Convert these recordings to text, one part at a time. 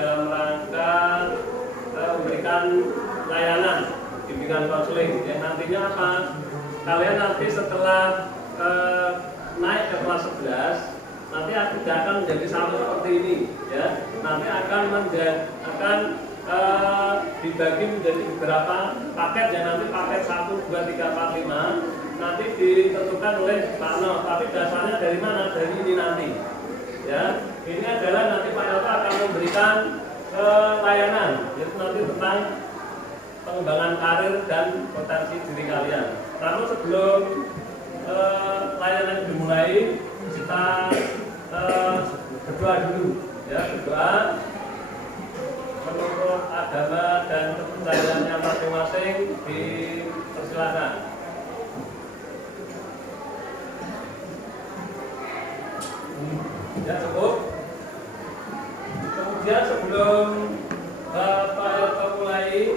dalam rangka memberikan layanan bimbingan konseling. Yang nantinya apa? Kalian nanti setelah naik ke kelas 11 nanti tidak akan menjadi sama seperti ini, ya. Nanti akan dibagi menjadi beberapa paket, ya. Nanti paket 1, 2, 3, 4, 5 nanti ditentukan oleh Pak No. Tapi dasarnya dari mana? Dari ini nanti, ya. Ini adalah nanti Pak Yoto akan memberikan layanan, yaitu nanti tentang pengembangan karir dan potensi diri kalian. Namun sebelum layanan dimulai, kita berdoa dulu, ya. Berdoa menurut agama dan kepercayaannya masing-masing, dipersilakan. Ya, cukup. Kemudian sebelum Pak Yoto mulai,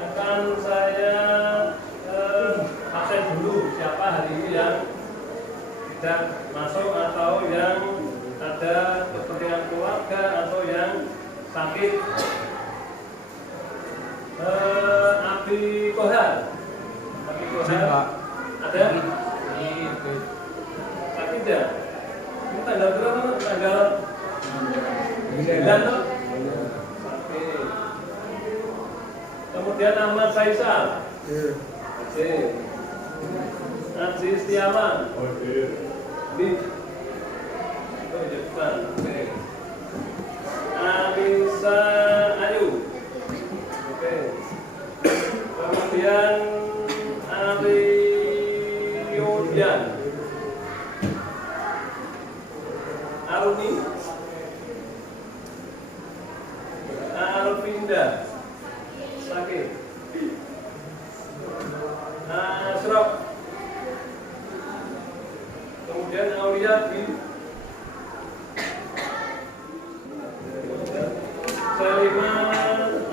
akan saya absen dulu siapa hari ini yang tidak masuk atau yang ada kepentingan keluarga atau yang sakit. Abi Kohar ada? Sakit ya? Ini tanggal berapa? Tanggal 9 tuh? Sakit. Kemudian Ahmad Faisal. Aji Setiawan. Anissa Ayu. Kemudian Ali Yudian. Aruni. Alvinda. Sakit. Asraf. Kemudian Auliadi. Salima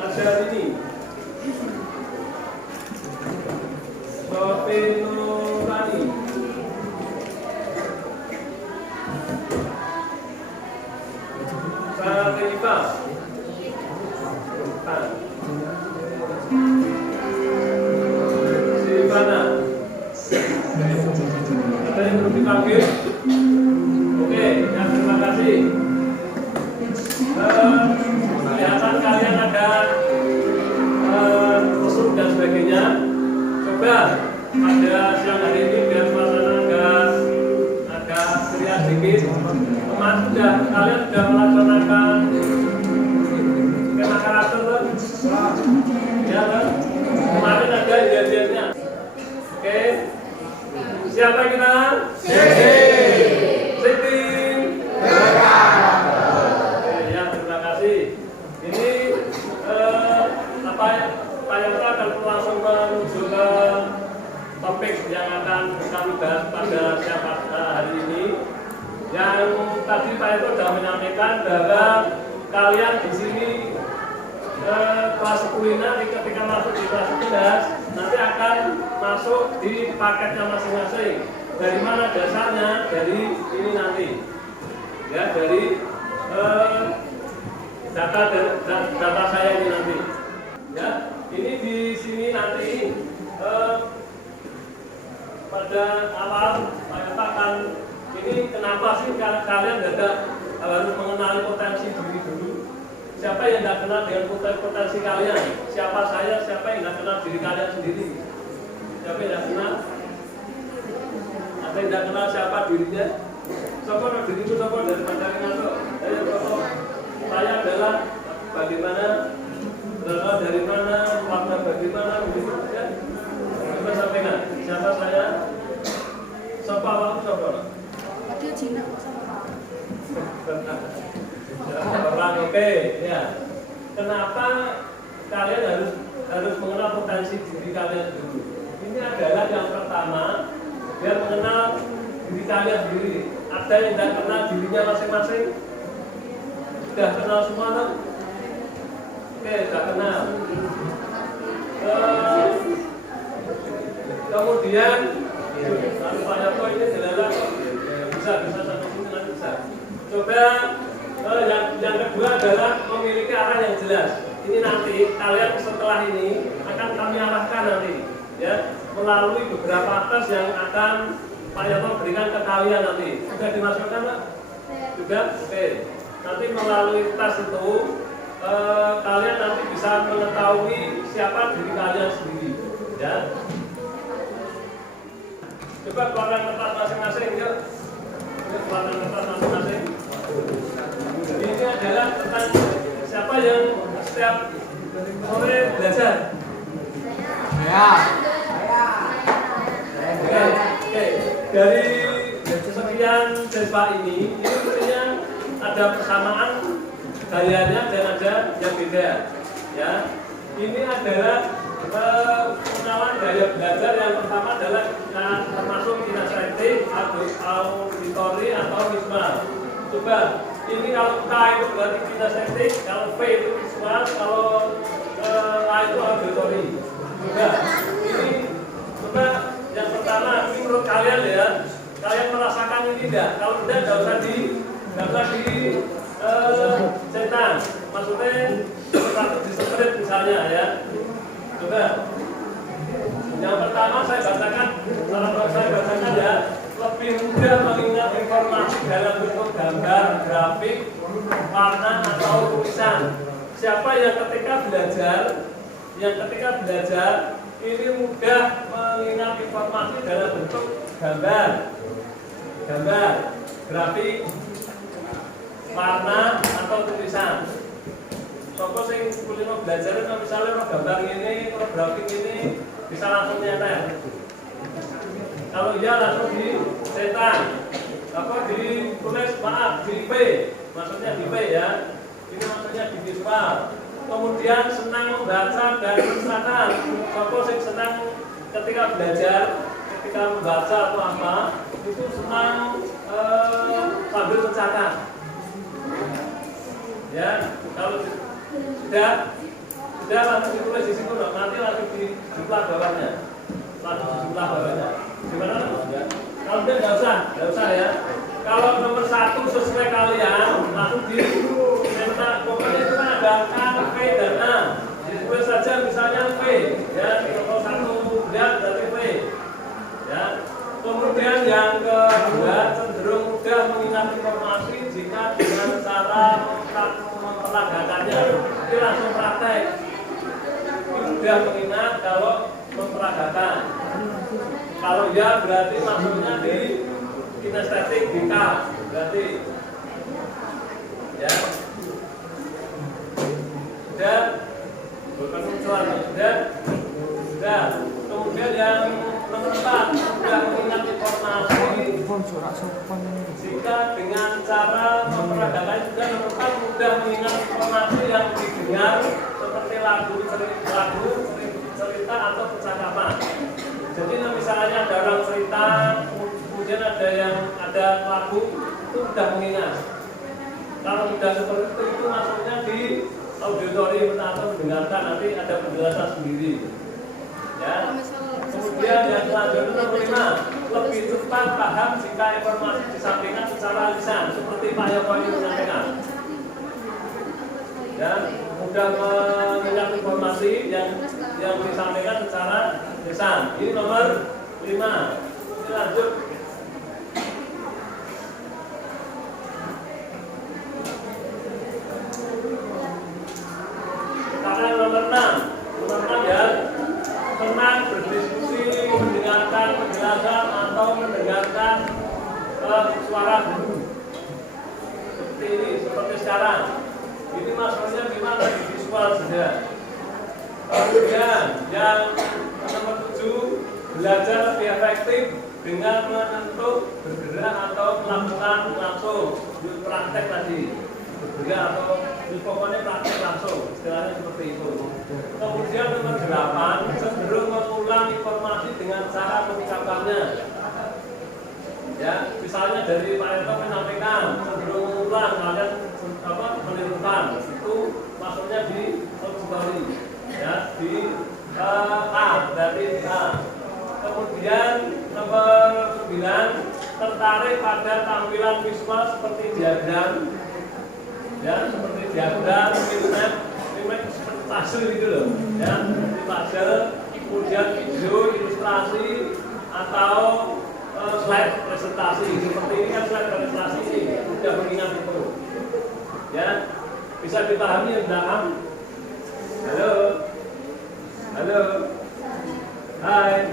Asyadini. Sofin Nurani. Satifah. Sivana. Ada yang belum dipanggil? Oke, ya, terima kasih. Kelihatan kalian ada kusuk dan sebagainya. Coba pada siang hari ini biar suasana agak ceria sedikit. Kalian sudah melaksanakan skema karakter kan? Ya kan? Kemarin ada ijazahnya. Oke. Siapa kita? Siti. Ya, terima kasih. Ini Pak Yoto akan langsung menuju ke topik yang akan kami bahas pada siang hari ini. Yang tadi Pak Yoto sudah menyampaikan bahwa kalian di sini kelas 10 nanti ketika masuk di kelas 11 nanti akan masuk di paketnya masing-masing. Dari mana dasarnya? Dari ini nanti, ya, dari data saya ini nanti, ya. Ini di sini nanti pada awal Pak Yoto akan ini kenapa sih kalian harus mengenali potensi diri dulu. Siapa yang tidak kenal dengan potensi kalian? Siapa saya? Siapa yang tidak kenal diri kalian sendiri? Siapa yang tidak kenal? Ada yang tidak kenal siapa dirinya? Siapa diriku? Siapa dari pandangan itu? Saya adalah bagaimana, berasal dari mana, warna bagaimana, begitu ya. Coba sampaikan. Siapa saya? Siapa awak? Siapa? Dia Cina kok sama Pak. Orang oke, ya. Kenapa kalian harus mengenal potensi diri kalian dulu? Ini adalah yang pertama, biar mengenal diri kalian sendiri. Ada yang tidak kenal dirinya masing-masing? Sudah kenal semua kan? Oke, sudah kenal. Kemudian Pak Yoto ini adalah bisa sampai sini nanti bisa. Coba yang kedua adalah memiliki arah yang jelas. Ini nanti kalian setelah ini akan kami arahkan nanti, ya, melalui beberapa tes yang akan Pak Yoto berikan ke kalian nanti. Sudah dimasukkan, Pak? Sudah? Oke. Nanti melalui tes itu kalian nanti bisa mengetahui siapa diri kalian sendiri, ya. Coba keluarkan kertas masing-masing, yuk. Keluarkan kertas masing-masing. Ini adalah tentang siapa yang setiap sore belajar. Oke. Dari sekian siswa ini sebenarnya ada persamaan gayanya dan ada yang beda. Ya, ini adalah pengenalan gaya belajar yang pertama adalah termasuk kinestetik, auditori atau visual. Coba, ini kalau K itu berarti kinestetik, kalau V itu visual, kalau A itu auditori. Coba yang pertama, ini menurut kalian ya, kalian merasakan ini tidak? Kalau tidak, nggak usah cetak. Maksudnya satu di script misalnya ya. Coba. Yang pertama saya bacakan ya, lebih mudah mengingat informasi dalam bentuk gambar, grafik, warna atau tulisan. Siapa yang ketika belajar ini mudah mengingat informasi dalam bentuk gambar, grafik, warna atau tulisan. Sopo sing kulino belajar misalnya gambar ini, grafik ini bisa langsung nyetel. Kalau iya langsung dicetak. Ditulis di P, maksudnya di P ya. Ini maksudnya di visual. Kemudian senang membaca dan mencatat. Sopo sing senang ketika belajar, ketika membaca atau apa, itu senang sambil mencatat. Ya, kalau sudah langsung ditulis di situ, nanti langsung di sebelah bawahnya. Gimana? Kalau tidak nggak usah ya. Kalau nomor 1 sesuai kalian, langsung di pokoknya itu kan ada K, P, dan A. Ditulis saja misalnya P, ya. Kalau 1 lihat dari P, ya. Kemudian yang kedua, cenderung mudah mengingat informasi jika dengan cara memperagakannya. Ini langsung praktek. Mudah mengingat kalau memperagakan. Kalau ya berarti maksudnya di kinestetik di K, berarti ya. Dan bukan muncul sudah. Kemudian yang nomor 4, sudah mengingat informasi jika dengan cara memperagakan. Juga nomor 4, mudah mengingat informasi yang didengar seperti lagu, cerita atau percakapan. Jadi misalnya ada orang cerita, kemudian ada lagu, itu mudah mengingat. Kalau mudah seperti itu maksudnya di auditori atau mendengarkan, nanti ada penjelasan sendiri. Ya. Kemudian yang selanjutnya nomor 5, lebih cepat paham jika informasi disampaikan secara lisan, seperti Pak Yoko ini menyampaikan. Ya, mudah mengingat informasi yang disampaikan secara lisan. Ini nomor 5. Ini lanjut. Sekarang nomor 6. Nomor 6 ya. Senang berdiskusi, mendengarkan penjelasan atau mendengarkan suara guru. Seperti sekarang. Ini maksudnya gimana di visual saja. Kemudian yang nomor 7, belajar lebih efektif dengan menentuk, bergerak atau melakukan langsung. Praktek tadi, bergerak atau pokoknya praktek langsung, istilahnya seperti itu. Kemudian nomor 8, cenderung mengulang informasi dengan cara mengucapkannya. Ya, misalnya dari Pak Yoto menyampaikan, cenderung mengulang, kalian menirukan. Itu maksudnya di auditori. Ya, di A, berarti A. Kemudian nomor 9, tertarik pada tampilan visual seperti diagram, ya seperti diagram, map seperti puzzle gitu loh, ya seperti puzzle, kemudian video, ilustrasi atau slide presentasi seperti ini kan slide presentasi ini sudah mengingat itu, ya bisa dipahami yang dalam. Halo, halo, hai,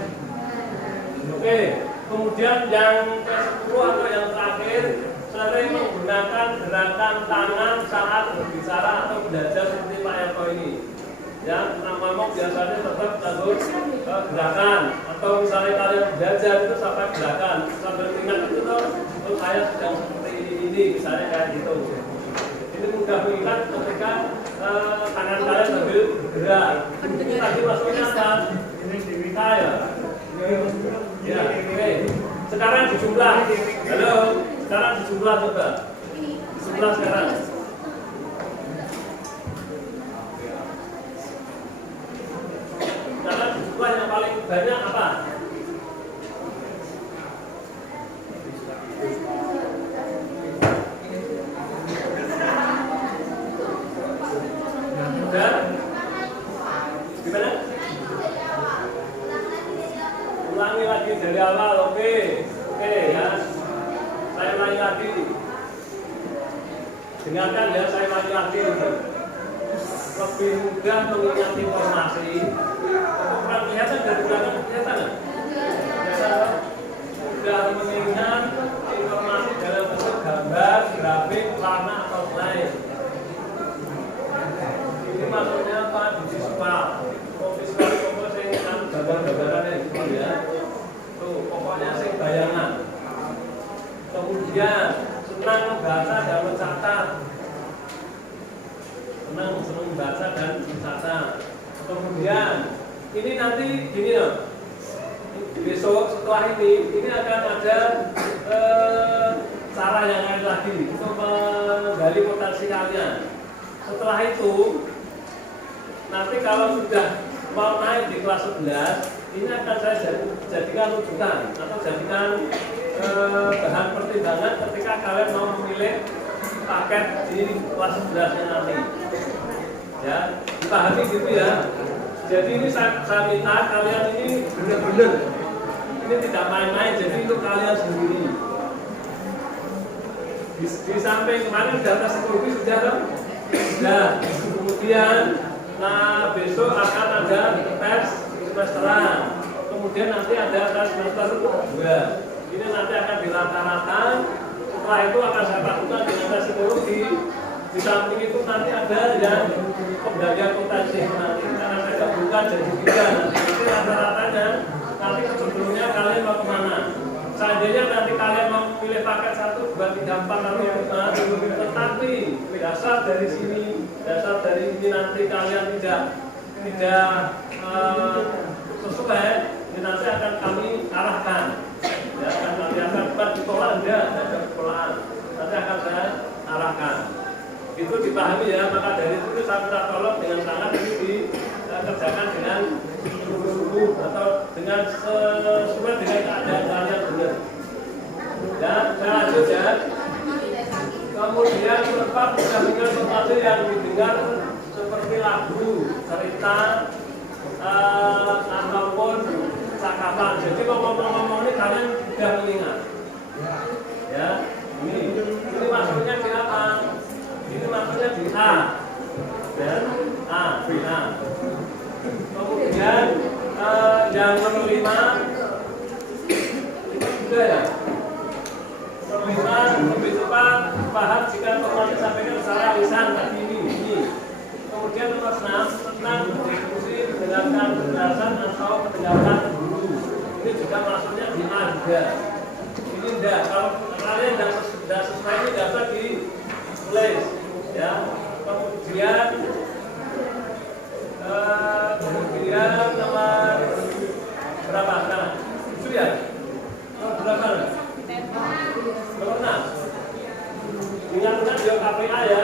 oke. Kemudian yang ke-10 atau yang terakhir, sering menggunakan gerakan tangan saat berbicara atau belajar seperti Pak Yanto ini. Ya, ngomong biasanya tetap takut gerakan atau misalnya kalian belajar itu sampai gerakan sambil ingat itu tuh, oh saya sedang seperti ini, misalnya kayak gitu. Ini mudah mengingat ketika tangan kalian sambil bergerak. Ini tadi maksudnya apa? Saya. Ya, oke. Sekarang dijumlah. Halo, sekarang dijumlah coba. Dijumlah sekarang. Sekarang dijumlah yang paling banyak apa? Dan gimana? Ulangi lagi dari awal, oke ya. Saya ulangi lagi. Dengarkan ya, saya ulangi lagi. Lebih mudah mengingat informasi. Kurang kelihatan dari belakang, kelihatan nggak? Mudah mengingat informasi dalam bentuk gambar, grafik, warna atau slide. Ini maksudnya apa? Visual. Visual itu saya gambar-gambarannya gitu ya. Tuh, pokoknya sih bayangan. Kemudian senang membaca dan mencatat. Senang membaca dan mencatat. Kemudian ini nanti gini loh. Besok setelah ini akan ada cara yang lain lagi untuk menggali potensi kalian. Setelah itu nanti kalau sudah mau naik di kelas 11, ini akan saya jadikan rujukan atau jadikan bahan pertimbangan ketika kalian mau memilih paket di kelas 11 nanti. Ya, dipahami gitu ya. Jadi ini saya minta kalian ini benar-benar, ini tidak main-main, jadi untuk kalian sendiri. Di samping kemarin data psikologi sudah dong? Sudah. Kemudian besok akan ada tes semesteran. Kemudian nanti ada tes semester 2. Ini nanti akan dirata-rata. Setelah itu akan saya lakukan dengan tes psikologi. Di samping itu nanti ada yang pembelajaran potensi nanti karena saya gabungkan jadi 3. Nanti rata-ratanya nanti sebelumnya kalian mau kemana? Seandainya nanti kalian mau pilih paket 1, 2, 3, 4 atau 5, tetapi dasar dari ini nanti kalian tidak sesuai, ini nanti akan kami arahkan. Ya, akan bukan ditolak enggak, ada sekolahan. Nanti akan saya arahkan. Itu dipahami ya, maka dari itu saya minta tolong dengan sangat ini dikerjakan dengan sungguh-sungguh atau dengan sesuai dengan keadaan kalian benar. Dan saya lanjut ya. Kemudian tempat bisa dengar sesuatu yang didengar seperti lagu, cerita, ataupun cakapan. Jadi ngomong-ngomong ini kalian sudah mengingat. Ya, ini maksudnya di apa? Ini maksudnya di A. Dan A, B, A. Kemudian yang nomor 5 itu sudah ya. Nomor 5 lebih cepat paham jika informasi disampaikan secara lisan tadi ini. Kemudian nomor 6 tentang berdiskusi mendengarkan penjelasan atau mendengarkan guru. Ini juga maksudnya di A juga. Ini enggak, kalau kalian sudah sesuai ini dapat ditulis ya. Kemudian nomor berapa sekarang? 7 ya? Nomor berapa? Nomor 6. Ingat-ingat di KPA ya.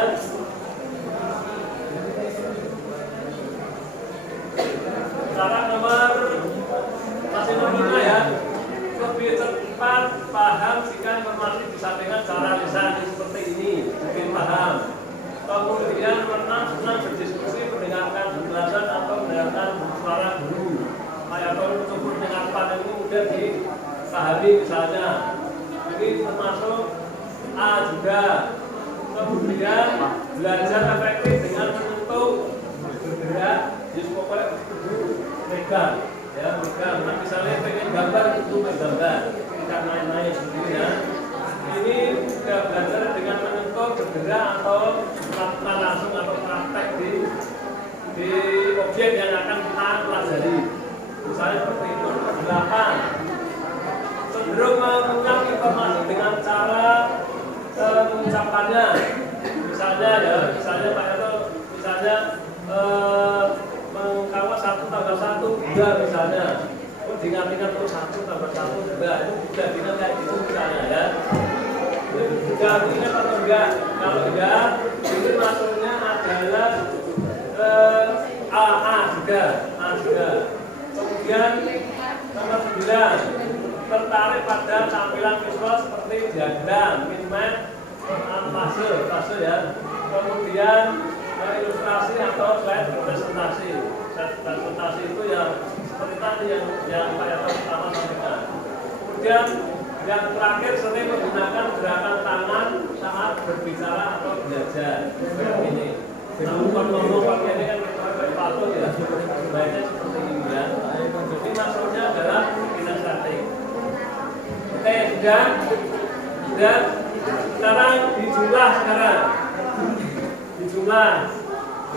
Sekarang masih nomor 5 ya. Lebih cepat paham jika informasi disampaikan secara lisan seperti ini, mungkin paham. hari misalnya. Ini termasuk A juga. Kemudian belajar efektif dengan menyentuh bergerak, jadi pokoknya megang, ya megang. Nah, misalnya pengen gambar itu gambar, tidak main-main sendiri ya. Ini juga belajar dengan menyentuh bergerak atau melakukan langsung atau praktek di objek yang akan kita pelajari. Misalnya seperti itu. 8. Cenderung mengucap informasi dengan cara mengucapkannya. Misalnya Pak Yato, mengkawa 1 tambah 1 2 misalnya. Oh, diingat-ingat terus 1 tambah 1 2 itu sudah diingat kayak gitu misalnya ya. Sudah diingat atau enggak? Kalau enggak, itu maksudnya adalah A juga. Kemudian nomor 9, tertarik pada tampilan visual seperti diagram, minmap, fase ya. Kemudian ilustrasi atau slide presentasi. Slide presentasi itu yang seperti tadi yang Pak Yato pertama sampaikan. Kemudian yang terakhir sering menggunakan gerakan tangan saat berbicara atau belajar. Seperti ini. Bukan ngomong pakai ini kan pakai patung ya. Baiknya seperti ini ya. Jadi maksudnya adalah kinestetik. Oke, sudah. Sekarang dijumlah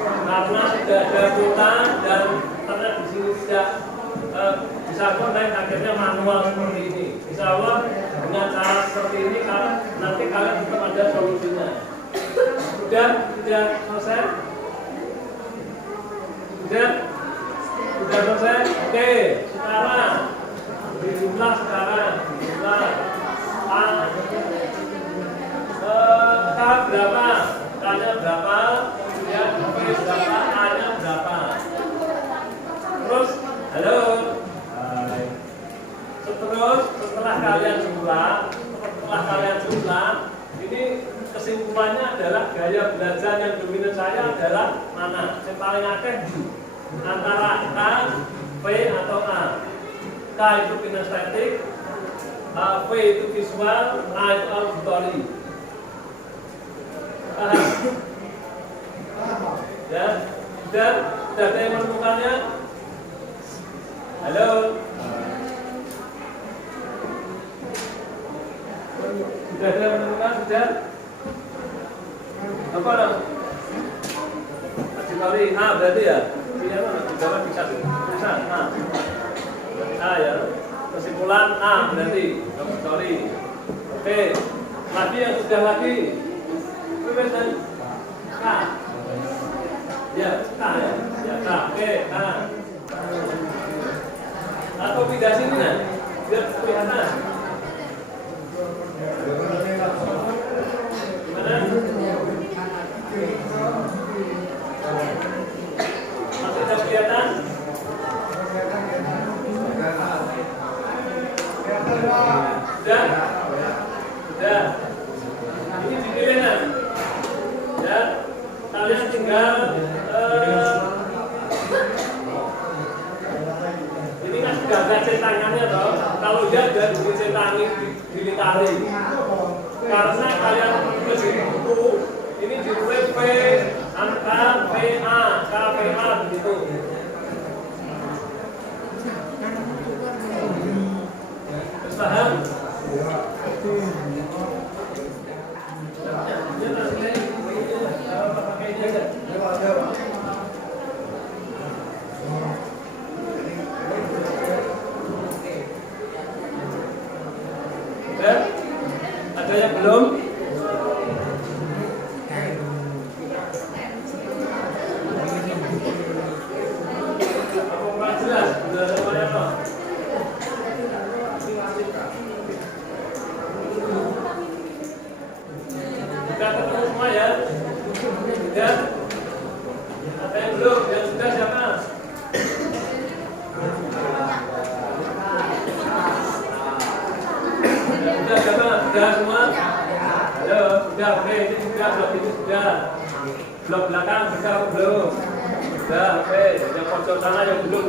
karena sudah ada kuota dan karena di sini tidak bisa konten, akhirnya manual seperti ini. Insya Allah dengan cara seperti ini nanti kalian juga ada solusinya. Sudah selesai? Sudah selesai? Oke, sekarang dijumlah tahap berapa? K-nya berapa? Kemudian P berapa? A-nya berapa? Terus, halo. Setelah kalian jumlah, ini kesimpulannya adalah gaya belajar yang dominan saya adalah mana? Yang paling akeh antara K, P atau A. K itu kinestetik, P itu visual, A itu auditory. Ya, sudah ada yang menemukannya? Halo. Sudah ada yang menemukan? Sudah? Apa dong? Auditory. A berarti ya? Iya, di bawah bisa tulisan A. A ya. Kesimpulan A berarti auditory. Oke. Lagi yang sudah lagi. Perbedaan K. Ya, K ya. Ya, K. Oke, K. Atau pindah sini kan? Biar kelihatan. Gimana? Masih tidak kelihatan? Sudah. Ini dipilih kan? Ya, kalian tinggal ini kan sudah ada cetangannya toh. Kalau dia sudah dicetani dilitari. Karena kalian tulis di buku, ini ditulis P angka PA, KPA begitu. Paham? Ada yang belum? Apa jelas? Sudah ada Pak Yato? Sudah ketemu semua ya? Sudah? Ada yang belum? Yang sudah siapa? Sudah siapa? Sudah semua? Halo, sudah, oke, ini sudah, blok ini sudah. Blok belakang sudah atau belum? Sudah, oke, yang pojok sana yang belum,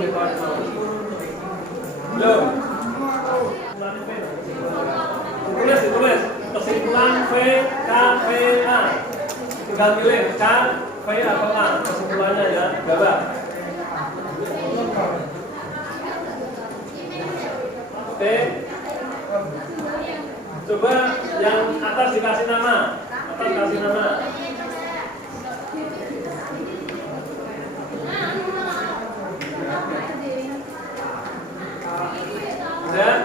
belum. ditulis kesimpulan V, K, V, A. Tinggal pilih K, V atau A kesimpulannya ya, gambar. Oke. Coba yang atas dikasih nama. Atas kasih nama. Dan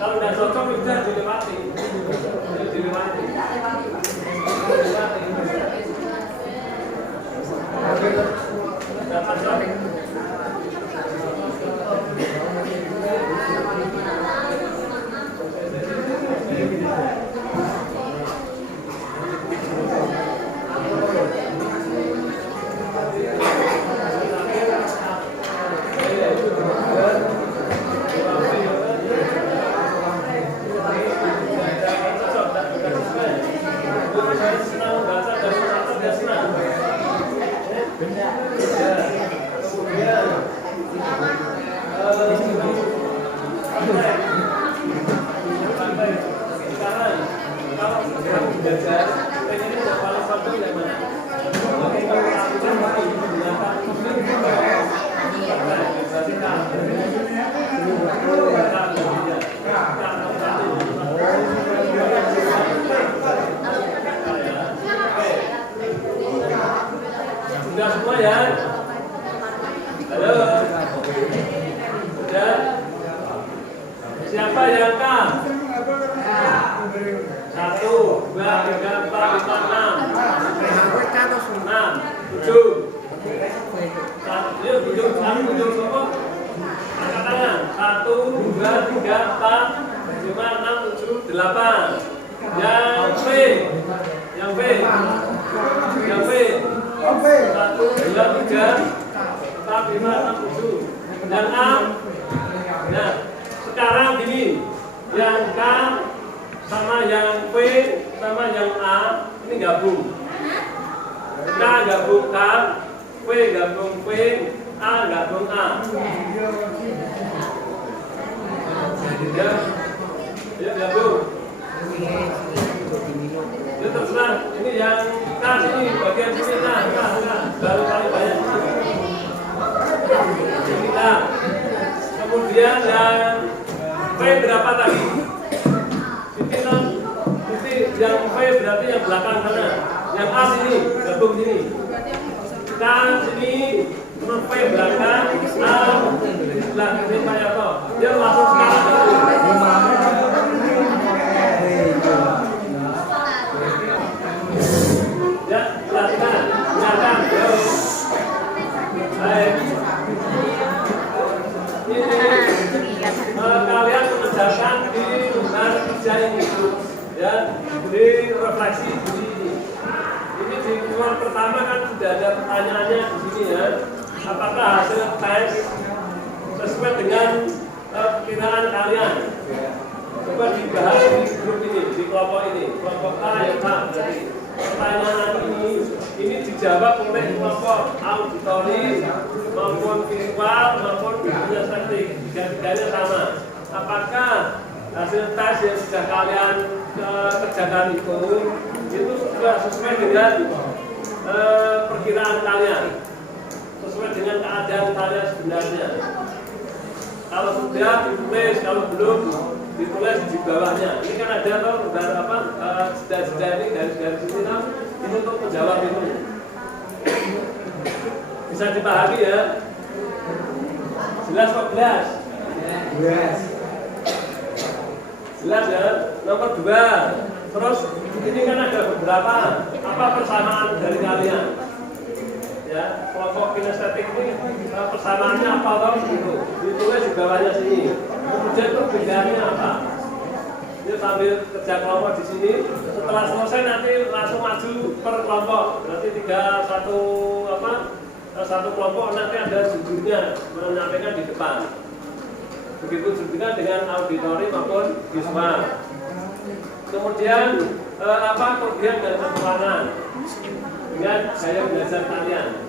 kalau nggak cocok udah dilewati. Sudah semua ya? Halo? Sudah? Siapa yang K? 1, 2, 3, 4, 5, 6 6, 7 yuk duduk, kamu duduk semua. Angkat tangan 1, 2, 3, 4, 5, 6, 7, 8. Yang B, yang B, yang B 1, 2, 3, 4, 5, 6, 7. Yang A. Nah, sekarang gini, yang K sama yang P sama yang A ini gabung. K gabung K, P gabung P, A gabung A. Ya, ya gabung. Itu terserah. Ini yang K sini, bagian sini nah, baru kali banyak. Ini K. Kemudian yang P berapa tadi? Yang P berarti yang belakang sana. Yang A sini, gabung sini. K sini, terus P belakang, A sebelah ini Pak Yato. Dia langsung sekarang itu. Ya, perhatikan, dengarkan, yo. Baik. Ini kalian mengerjakan di luar kerja ini. Ya, di refleksi ini di ruang pertama kan sudah ada pertanyaannya di sini ya. Apakah hasil tes sesuai dengan perkiraan kalian? Coba dibahas di grup ini, di kelompok ini, kelompok A yang A. Jadi pertanyaan ini dijawab oleh kelompok auditori maupun visual maupun kinestetik, tiga-tiganya sama. Apakah hasil tes yang sudah kalian kerjakan itu sudah sesuai dengan perkiraan kalian, sesuai dengan keadaan kalian sebenarnya? Kalau sudah ditulis, kalau belum ditulis di bawahnya. Ini kan ada gambar apa jeda-jeda ini garis-garis ini kan ini untuk menjawab itu. Bisa dipahami ya? Jelas kok jelas? Jelas. Jelas ya? Nomor 2. Terus ini kan ada beberapa apa persamaan dari kalian? Ya, kelompok kinestetik ini persamaannya apa tau gitu? Ditulis di bawahnya sini. Kemudian perbedaannya apa? Ini sambil kerja kelompok di sini. Setelah selesai nanti langsung maju per kelompok. Berarti satu kelompok nanti ada jujurnya menyampaikan di depan. Begitu juga dengan auditori maupun Gisma. Kemudian kelebihan dan kekurangan dengan gaya belajar kalian.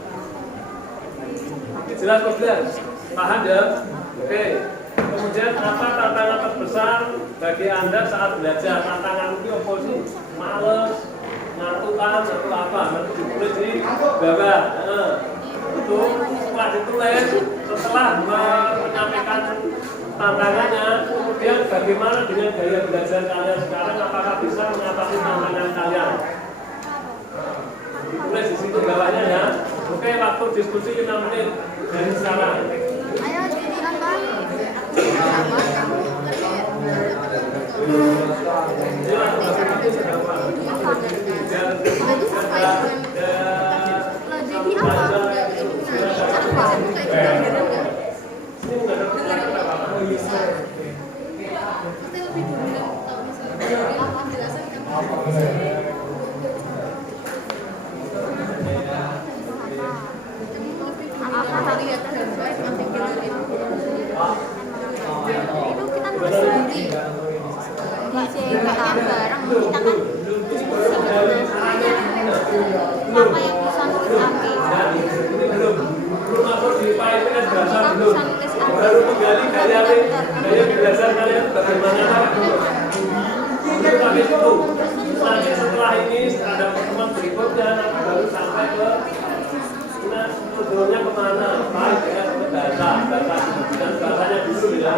Ini jelas kelebihan. Paham ya? Oke. Kemudian apa tantangan terbesar bagi Anda saat belajar? Tantangan itu apa sih? Males, ngantukan atau apa? Nanti ditulis di bawah. Itu setelah ditulis, setelah menyampaikan tantangannya, kemudian bagaimana dengan gaya belajar kalian sekarang? Apakah bisa mengatasi tantangan kalian? Ditulis di situ bawahnya ya. Oke, waktu diskusi 5 menit dari sekarang. Ayo jadi apa? Itu kita nulis sendiri. Bareng kita kan diskusi siapa yang bisa nulis apa. Belum masuk di PIPS dasar belum. Baru menggali gaya belajar kalian bagaimana itu kami itu. Nanti setelah ini ada pertemuan berikutnya nanti baru sampai ke tujuannya kemana? PIPS ke bahasa dan bahasanya dulu ya.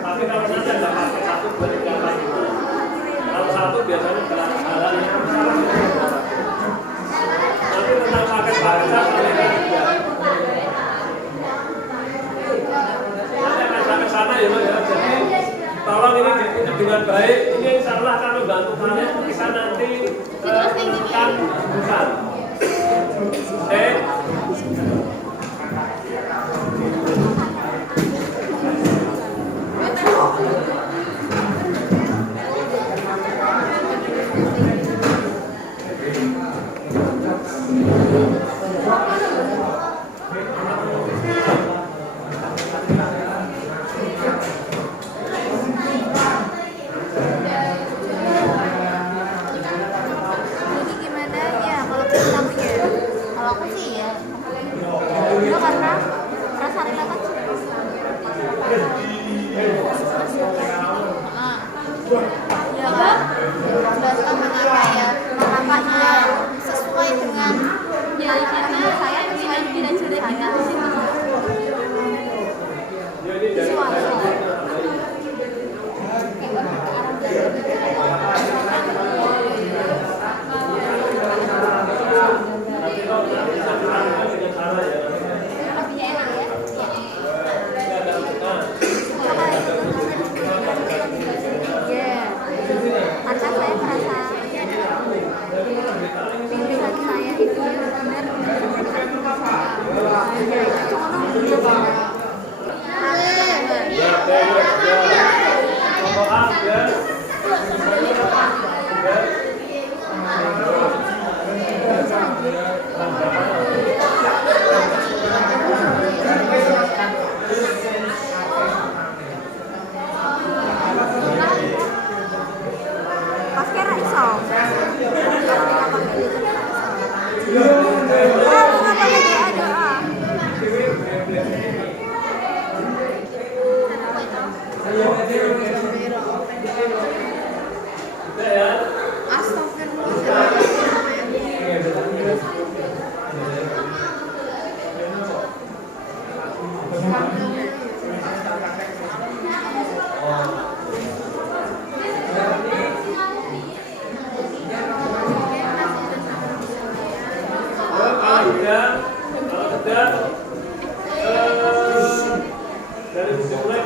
Tapi kalau nanti ada pakai 1, 2, 3, 4, 5. Kalau 1 biasanya jalan nanti tentang pakai bahasa kalian juga. Nanti akan sampai sana ya Mas ya. Jadi tolong ini diikuti dengan baik. Ini insya Allah akan membantu kalian bisa nanti menemukan bukan. Oke.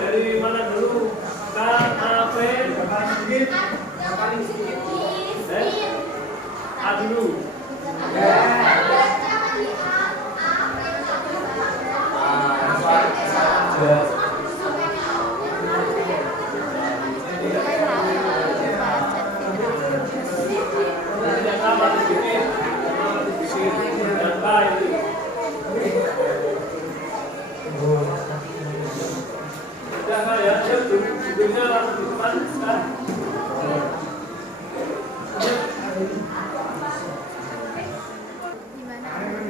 Dari mana dulu? KAP A dulu. Enggak ya, ya judulnya langsung di depan. Nah.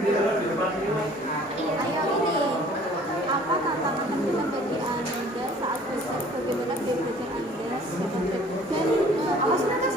Di depan sini. Ayo ini, apa tantangan terberat bagi Anda saat belajar? Bagaimana belajar Anda? Awas atas.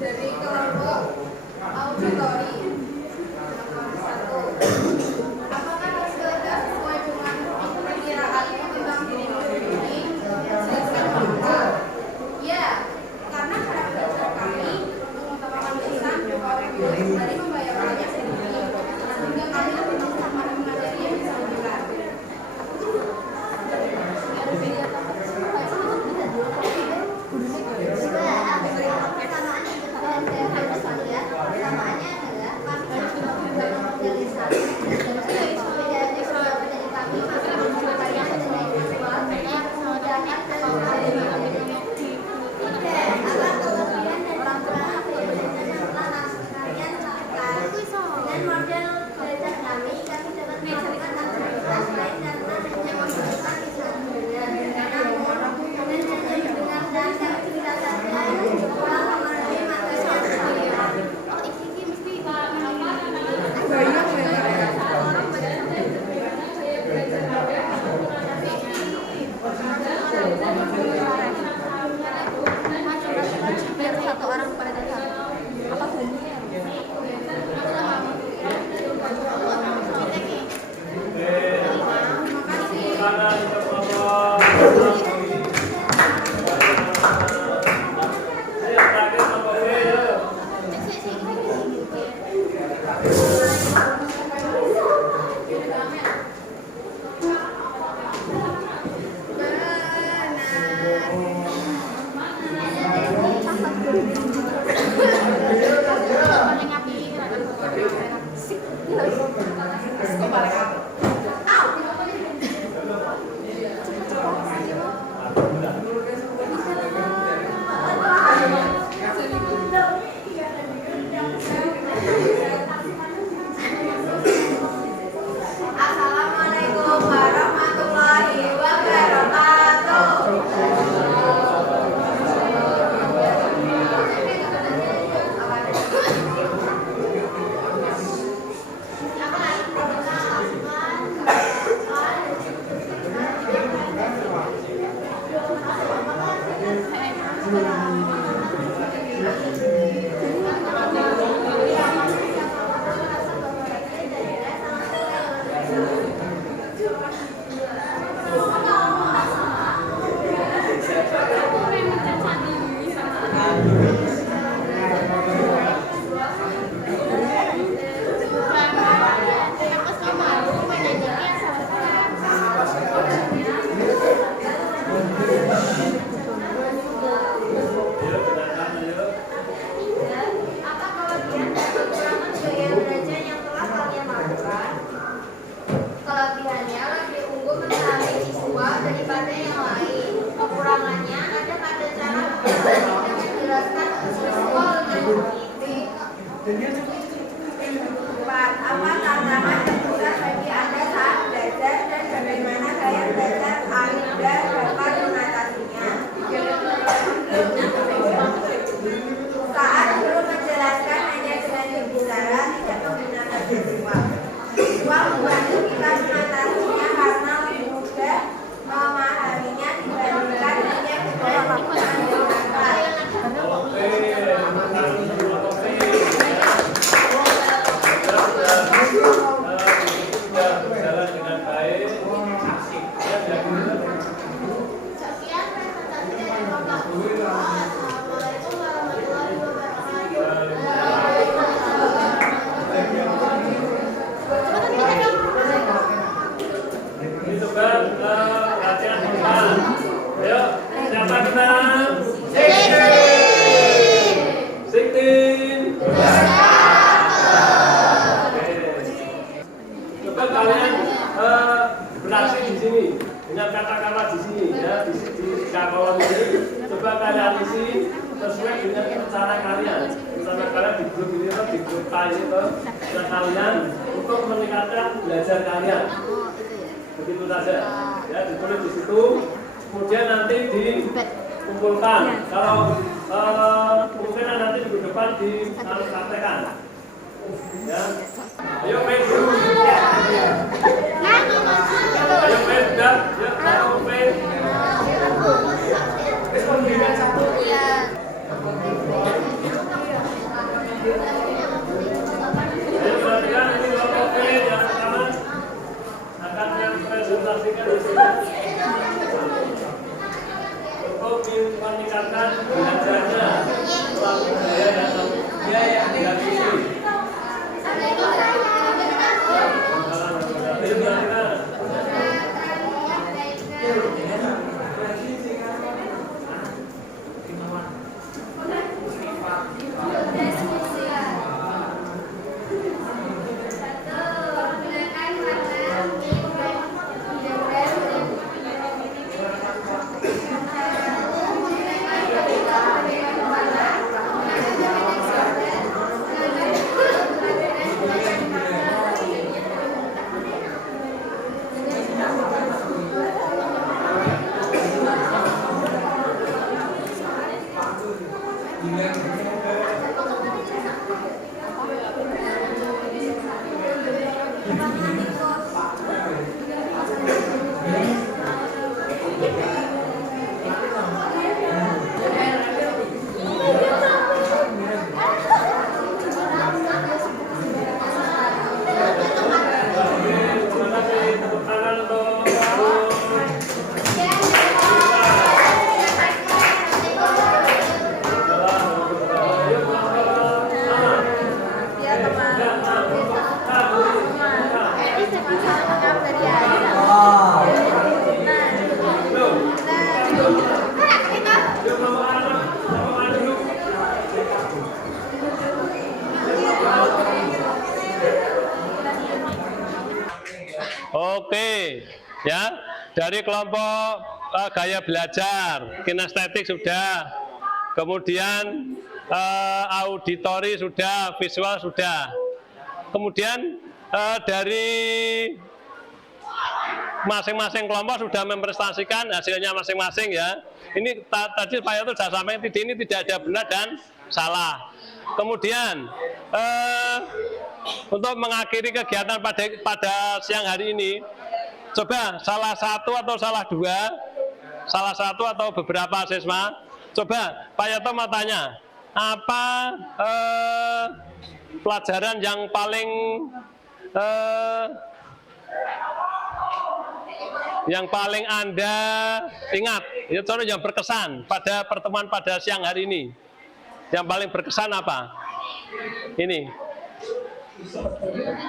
Dari kelompok auditori nomor 1. Apakah sudah sesuai dengan perkiraanmu tentang dirimu sendiri? Silakan menjawab. Ya, karena cara belajar kami mengutamakan lisan dari membayarkannya sendiri, sehingga kami lebih memahami materi yang bisa dijelaskan. Persamaannya adalah kami dari lisan. Bedanya kalau dari kami maka menciptakan dengan visual yang memudahkan dan apa kelebihan dan kekurangan belajar yang telah kalian lakukan. Dengan model belajar kami dapat melakukan aktivitas lain karena hanya menggunakan lisan saja. Namun dengan dasar aktivitas saja kurang memenuhi materi yang disampaikan. Satu orang pada satu apa bunyinya? Empat, apa tantangan terbesar bagi Anda saat belajar dan bagaimana gaya belajar Anda dapat mengatasinya? Saat guru menjelaskan hanya dengan berbicara, tidak menggunakan visual. Visual membantu kita mengatasinya karena lebih mudah memahaminya dibandingkan hanya dengan mendengarkan. Berjalan dengan baik. Sekian presentasi dari Bapak Guru. Assalamualaikum warahmatullahi wabarakatuh. Ini coba latihan depan. Ayo, siapa kenal? Siktin. Coba kalian beraksi di sini dengan kata-kata di sini ya di kolom ini. Coba kalian isi sesuai dengan cara kalian. Misalnya kalian di grup ini atau di grup lain itu kalian untuk meningkatkan belajar kalian. Begitu saja ya, ditulis di situ, kemudian nanti dikumpulkan. Kalau kemungkinan nanti minggu depan dipraktekkan ya. Ayo main dulu. Ayo main dah, ya ayo main. Ayo perhatikan ini kelompok B yang pertama akan mempresentasikan di sini untuk meningkatkan belajarnya melalui gaya dan visi. Ayo perhatikan. Oke, ya dari kelompok gaya belajar, kinestetik sudah, kemudian auditori sudah, visual sudah, kemudian dari masing-masing kelompok sudah mempresentasikan hasilnya masing-masing ya. Ini tadi Pak Yoto sudah sampaikan, ini tidak ada benar dan salah. Kemudian untuk mengakhiri kegiatan pada siang hari ini, coba salah satu atau beberapa siswa, coba Pak Yoto mau tanya, apa pelajaran yang paling Anda ingat, itu yang berkesan pada pertemuan pada siang hari ini. Yang paling berkesan apa? Ini.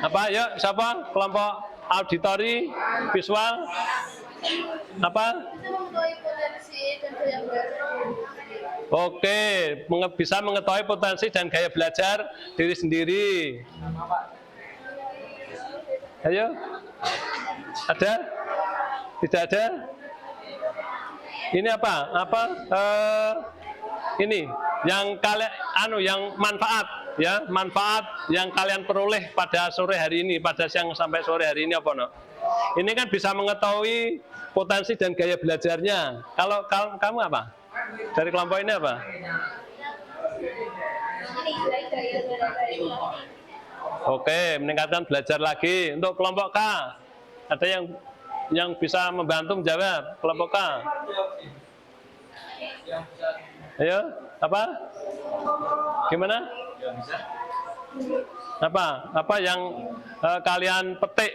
Apa? Yuk, siapa? Kelompok auditori, visual. Apa? Oke, bisa mengetahui potensi dan gaya belajar diri sendiri. Ayo. Ada? Tidak ada? Ini apa? Ini yang yang manfaat. ya manfaat yang kalian peroleh pada sore hari ini, pada siang sampai sore hari ini apa no? Ini kan bisa mengetahui potensi dan gaya belajarnya. Kalau kamu apa? Dari kelompok ini apa? Oke, meningkatkan belajar lagi. Untuk kelompok K, ada yang bisa membantu menjawab? Kelompok K. Ayo, apa? Gimana? Apa yang kalian petik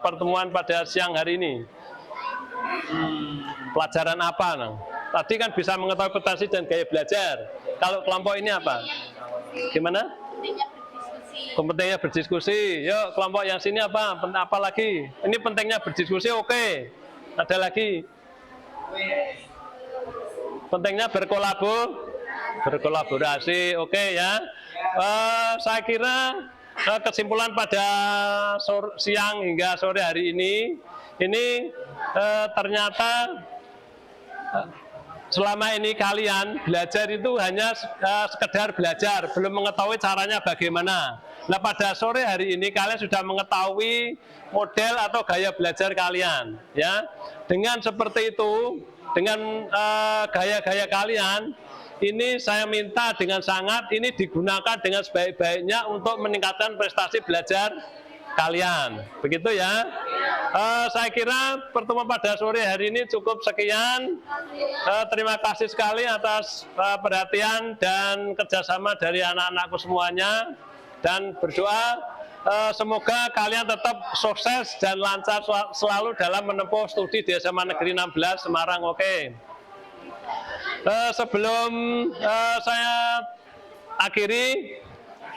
pertemuan pada siang hari ini? Pelajaran apa? Nang? Tadi kan bisa mengetahui potensi dan gaya belajar. Kalau kelompok ini apa? Gimana? Pentingnya berdiskusi. Yuk, kelompok yang sini apa? Apa lagi? Ini pentingnya berdiskusi, oke. Ada lagi? Pentingnya berkolaborasi, oke ya. Saya kira kesimpulan pada siang hingga sore hari ini ternyata selama ini kalian belajar itu hanya sekedar belajar, belum mengetahui caranya bagaimana. Nah, pada sore hari ini kalian sudah mengetahui model atau gaya belajar kalian, ya. Dengan seperti itu, dengan gaya-gaya kalian, ini saya minta dengan sangat ini digunakan dengan sebaik-baiknya untuk meningkatkan prestasi belajar kalian. Begitu ya. Saya kira pertemuan pada sore hari ini cukup sekian. Terima kasih sekali atas perhatian dan kerjasama dari anak-anakku semuanya. Dan berdoa semoga kalian tetap sukses dan lancar selalu dalam menempuh studi di SMA Negeri 16 Semarang. Oke. Sebelum saya akhiri,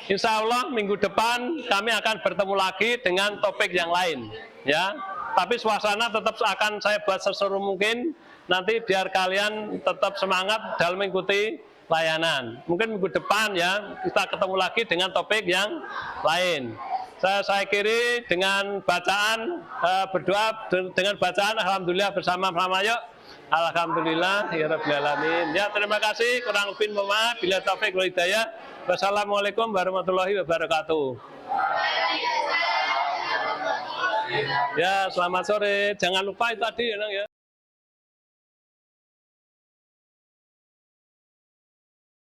insya Allah minggu depan kami akan bertemu lagi dengan topik yang lain, ya. Tapi suasana tetap akan saya buat seseru mungkin, nanti biar kalian tetap semangat dalam mengikuti layanan. Mungkin minggu depan ya kita ketemu lagi dengan topik yang lain. Saya akhiri dengan bacaan, berdoa dengan bacaan Alhamdulillah bersama-sama yuk. Alhamdulillah ya Rabbil Alamin. Ya, terima kasih, kurang lebih mohon maaf, bila taufik wal hidayah. Wassalamualaikum warahmatullahi wabarakatuh. Ya, selamat sore. Jangan lupa itu tadi ya, Nang ya.